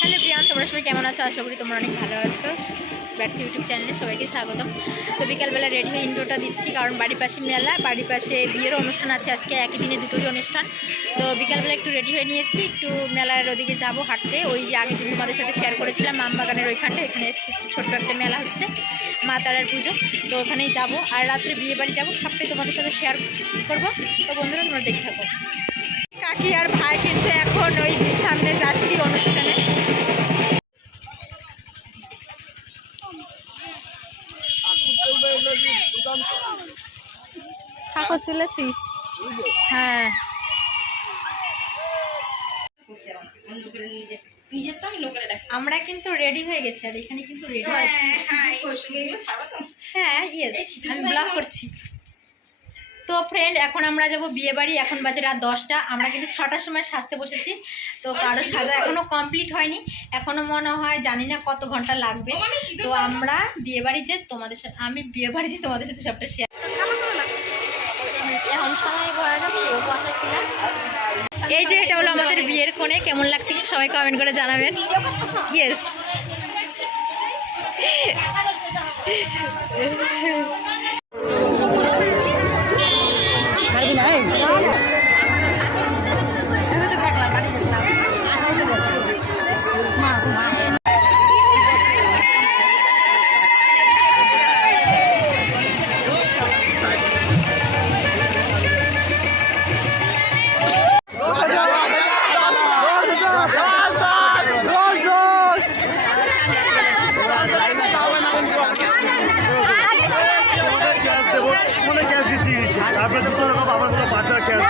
Hello Priyan তোমরা সবাই কেমন আছো? আশা করি তোমরা অনেক ভালো আছো। ব্যাট ইউটিউব চ্যানেলে সবাইকে স্বাগতম। তো বিকালবেলা রেডি হয়ে ইন্ট্রোটা দিচ্ছি, কারণ বাড়ির পাশে মেলা, বাড়ির পাশে বিয়েরও অনুষ্ঠান আছে আজকে, একই দিনে দুটোই অনুষ্ঠান। তো বিকালবেলা একটু রেডি হয়ে নিয়েছি, একটু মেলার ওদিকে যাব হাঁটতে। ওই যে দিন তোমাদের সাথে শেয়ার করেছিলাম আমবাগানের ওইখানটা এখানে ছোট্ট একটা মেলা হচ্ছে, মা তারার পুজো। তো ওখানেই যাব, আর রাত্রে বিয়ে বাড়ি যাব, সবটাই তোমাদের সাথে শেয়ার করব। তো বন্ধুরা, তোমরা দেখে থাকো। ঠাকুর তুলেছি। হ্যাঁ। আমরা কিন্তু রেডি হয়ে গেছি আর এখানে কিন্তু রেডি হ্যাঁ ইয়েস আমি ব্লগ করছি। তো ফ্রেন্ড এখন আমরা যাব বিয়ে বাড়ি। এখন বাজে রাত দশটা। আমরা কিন্তু ছটার সময় সাজতে বসেছি। তো কারও সাজা এখনও কমপ্লিট হয়নি। এখনও মনে হয় জানি না কত ঘণ্টা লাগবে। তো আমরা বিয়ে বাড়ি যে তোমাদের সাথে আমি বিয়ে বাড়ি যে তোমাদের সাথে সবটা শেয়ার এখন সময়। এই যে এটা হলো আমাদের বিয়ের কোণে। কেমন লাগছে কি সবাই কমেন্ট করে জানাবেন। ইয়েস ক্যাশ দেবো। মানে আপনার দুটো বাচ্চার ক্যাশ